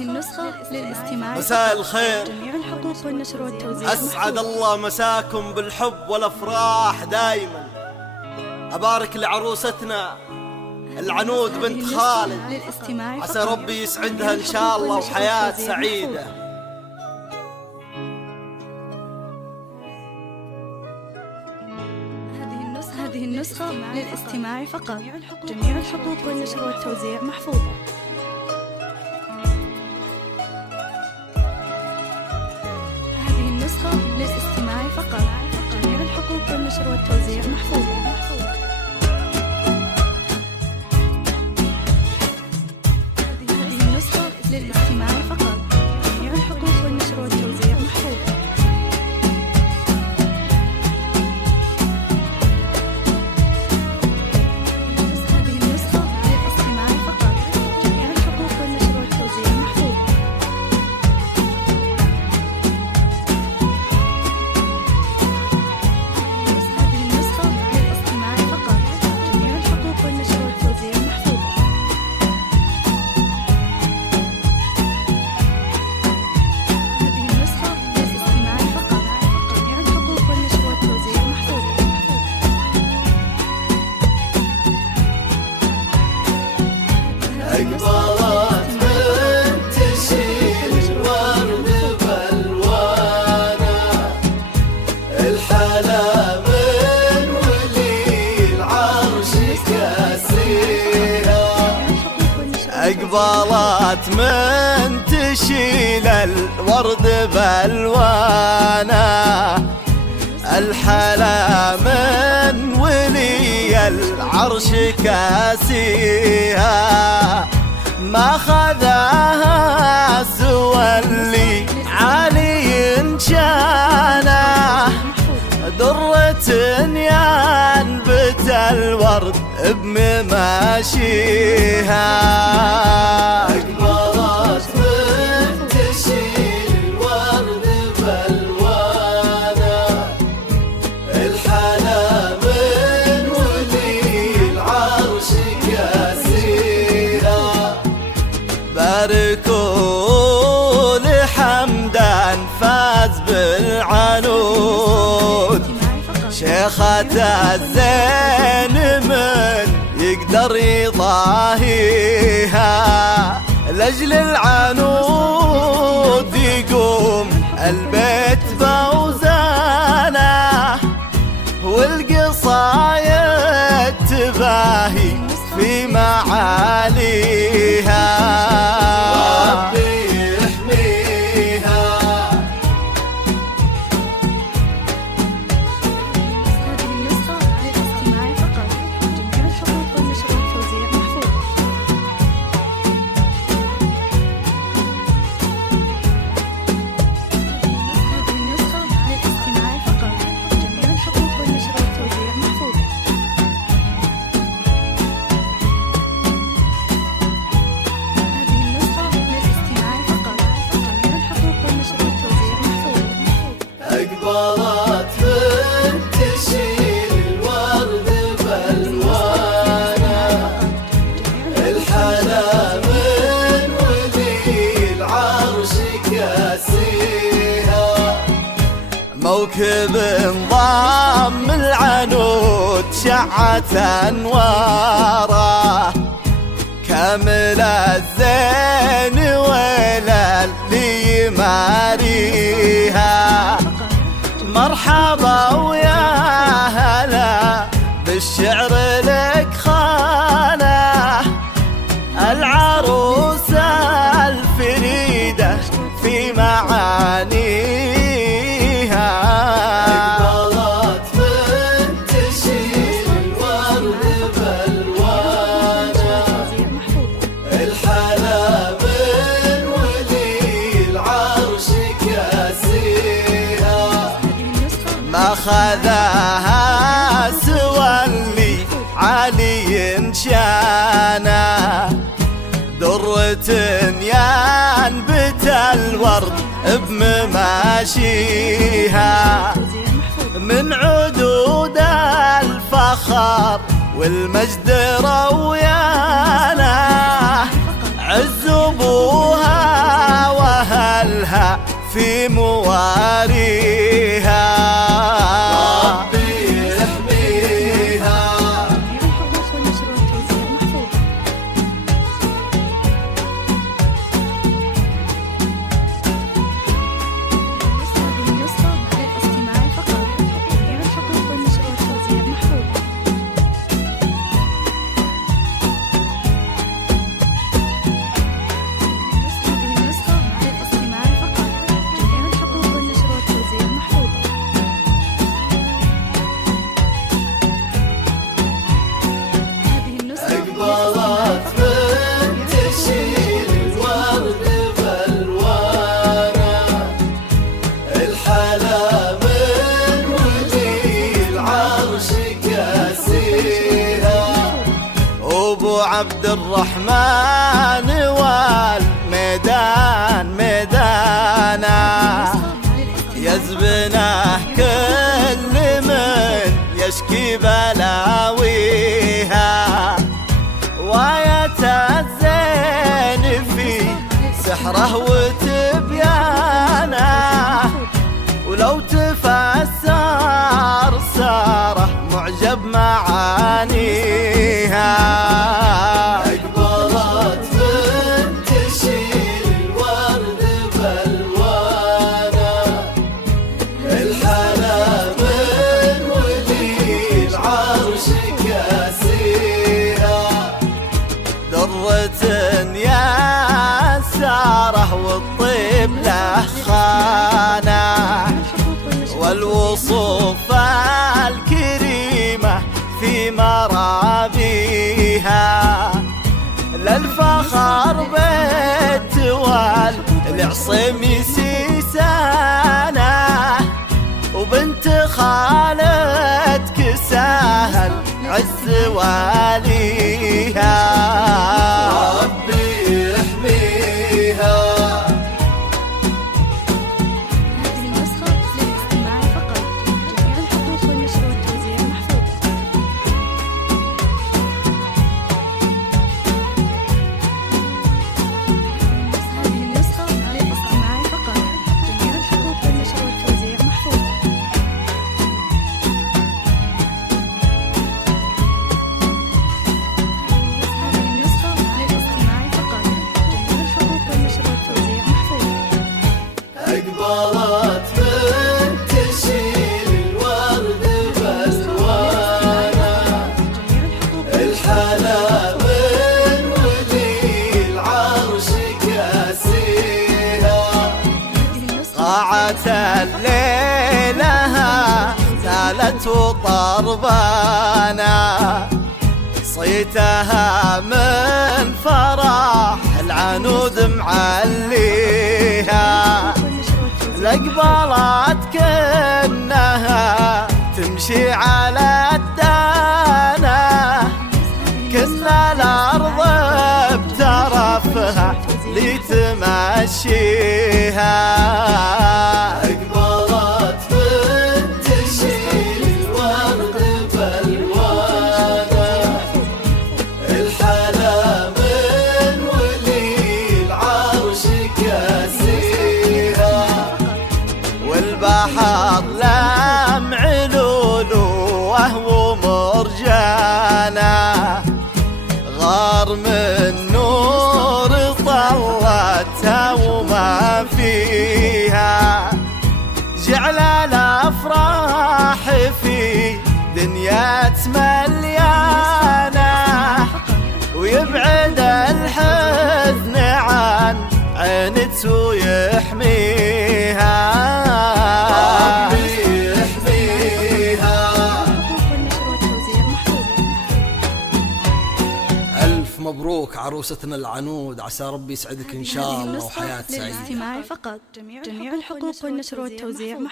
هذه النسخة للاستماع. مساء الخير، جميع الحقوق والنشر والتوزيع. أسعد الله مساكم بالحب والأفراح دايما. أبارك لعروستنا العنود بنت خالد، عسى ربي يسعدها إن شاء الله وحياة سعيدة. هذه النسخة للاستماع فقط. جميع الحقوق والنشر والتوزيع محفوظة. هذه النسخة للاستماع فقط. جميع الحقوق والنشر والتوزيع محفوظة. هذه النسخة للاستماع فقط. جميع الحقوق والنشر والتوزيع محفوظة. أقبلت من تشيل الورد بألوانه، الحلا من ولي العرش كاسيها. أقبلت من تشيل الورد بألوانه، الحلا من ولي العرش كاسيها. ما خذاها سوى اللي علي شانه، درة ينبت الورد بمماشيها. أقبلت من تشيل الورد بألوانه، الحلا من ولي العرش كاسيها. باركوا لحمدان فاز بالعنود، شيخة الزين من يقدر يضاهيها. لأجل العنود يقوم البيت بوزانه، والقصايد تباهي في معاليها. ربي يحميها. هذه النسخة للاستماع فقط. جميع الحقوق والنشر والتوزيع محفوظة. هذه النسخة للاستماع فقط. جميع الحقوق والنشر والتوزيع محفوظة. هذه النسخة للاستماع فقط. جميع الحقوق والنشر والتوزيع محفوظة. أقبلت من تشيل الورد بألوانه، الحلا من ولي العرش كاسيها. موكب انضام العنود شعت انواره، كامل الزين ولا اللي يماريها. مرحبا ويا هلا بالشعر لك خانه، العروسة الفريدة في معانيها. أقبلت من تشيل الورد بألوانه، الحلا من ولي العرش كاسيها. ما خذاها سوى اللي علي شانه، درة ينبت الورد بمماشيها. من عدود الفخر والمجد رويانا، عز ابوها في مواريها. ربي يحميها. جميع الحقوق والنشر والتوزيع محفوظة. هذه النسخة للاستماع فقط. جميع الحقوق والنشر والتوزيع محفوظة. هذه النسخة للاستماع فقط. جميع الحقوق والنشر والتوزيع محفوظة. هذه النسخة أقبلت من تشيل الورد بالوانه، الحلا من ولي العرش كاسيها، وابو عبد الرحمن والميدان ميدانا، يزبنه كل من يشكي بلاويها، وآية الزين في سحره وتبيانه، ولو تفسر ساره معجب معانيها. أقبلت من تشيل الورد بالوانه، الحلا من ولي العرش كاسيها، درة يا ساره والطيب له خانه، والوصوف الكريمة في مرابيها، للفخر بيت والعصيم سيسانه، وبنت خالتك سهل عز واليها. ربي يحميها. هذه النسخة للاستماع فقط. جميع الحقوق والنشر والتوزيع محفوظة. هذه النسخة للاستماع فقط. جميع الحقوق والنشر والتوزيع محفوظة. هذه النسخة للاستماع فقط. جميع الحقوق والنشر والتوزيع محفوظة. أقبلت من تشيل الورد بالوانه، جميع الحقوق الحلا من ولي العرش كاسيها، هذه النسخة قاعة الليلها سالت وطربانا، صيتها من فرح العنود معليها، والنشر والتوزيع لقبلت كأنها تمشي على الدانة، كنا الأرض بترفها لتمشيها. أقبلت من تشيل الورد بالوانه، الحلا من ولي العرش كاسيها، والبحر لمع لؤلؤه ومرجانه، غار من نور طلتها وما فيها، جعل الأفراح في دنيا مليانة، ويبعد الحزن عن عينت ويحميها. ربي يحميها. الحقوق والنشر والتوزيع محفوظة. ألف مبروك عروستنا العنود، عسى ربي يسعدك إن شاء الله وحياة سعيدة. للاستماع فقط. جميع الحقوق والنشر والتوزيع محفوظة.